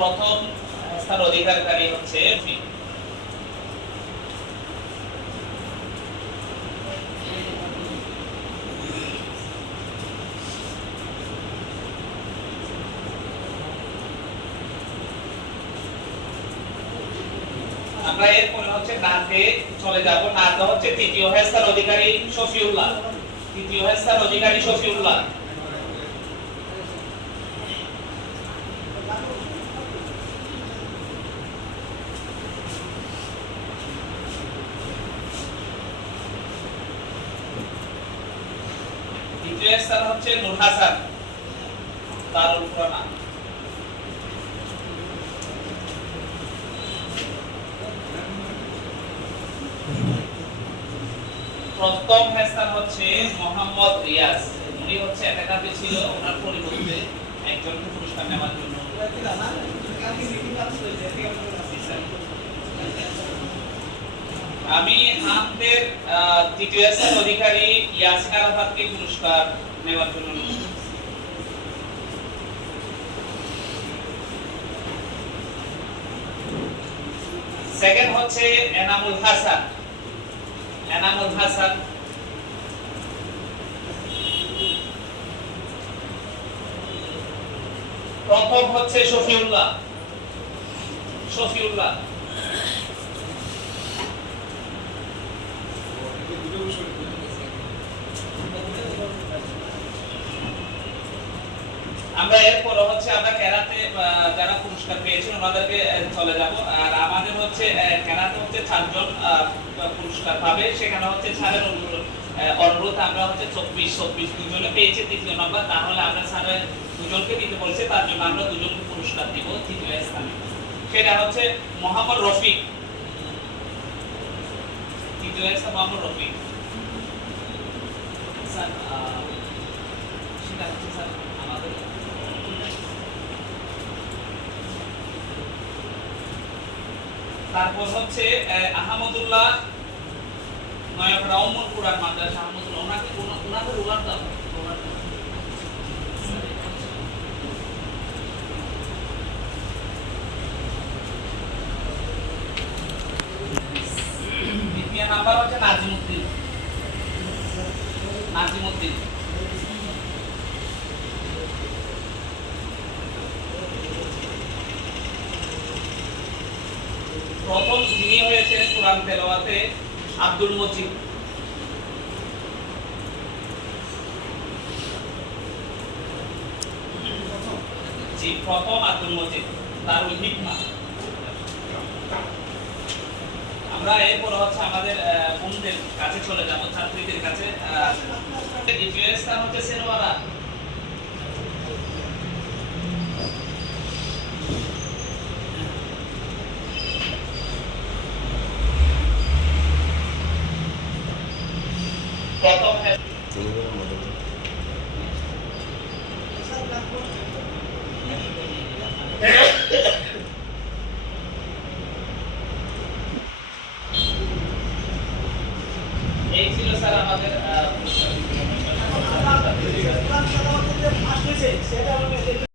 প্রথম স্থান অধিকারকারী হচ্ছে ফি। আমরা এরপরে হচ্ছে নাতে চলে যাব। নাতে হচ্ছে তৃতীয় হেস্তার অধিকারী শফিউল্লাহ। তৃতীয় হেস্তার অধিকারী শফিউল্লাহ। দ্বিতীয় স্থান হচ্ছে নূর হাসান। দারুল কোরআন প্রথম স্থান হচ্ছে মোহাম্মদ রিয়াজ। উনি হচ্ছে একাকাতে ছিল, ওনার পরিবর্তে একজনকে পুরস্কার নেওয়ার জন্য। আমি আমাদের তৃতীয় অধিকারী ইয়াসিন আরাফাতকে পুরস্কার নেওয়ার জন্য সেকেন্ড হচ্ছে এনামুল হাসান। এনামুল হাসান। প্রথম হচ্ছে শফিউল্লাহ। শফিউল্লাহ। আমরা এরপর হচ্ছে আমরা কেরাতে যারা পুরস্কার পেয়েছেন, ওনাদেরকে চলে যাব। আর আমাদের হচ্ছে কেরাতে হচ্ছে চারজন পুরস্কার পাবে। সেখানে হচ্ছে অনুরোধ অনুরোধ আমরা হচ্ছে চব্বিশ চব্বিশ দুজনে পেয়েছে তৃতীয় নম্বর। তাহলে আমরা স্যারের দুজনকে দিতে বলছে, তার জন্য আমরা দুজনকে পুরস্কার দিব তৃতীয় স্থানে। সেটা হচ্ছে মোহাম্মদ রফিক। তৃতীয় the মোহাম্মদ রফিক স্যার আহ, সেটা হচ্ছে স্যার আমাদের তারপর হচ্ছে আহ, আহমদুল্লাহ নয়ক রাউমুল কুরআন মাদ্রাসা আহমদুল্লাহ ওনাকে ওনা- ওনাকে দাম দাও নাম্বার হচ্ছে নাজিমুদ্দিন। নাজিমুদ্দিন। প্রথম যিনি হয়েছেন কোরআন তেলাওয়াতে আব্দুল মজিদ। জি, প্রথম আব্দুল মজিদ দারুল হিকমা। আমরা এরপর হচ্ছে আমাদের বোনদের কাছে চলে যাব ছাত্রীদের কাছে হচ্ছে সেনওয়ারা প্রথম হ্যাঁ। এই ছিল স্যার আমাদের সেটা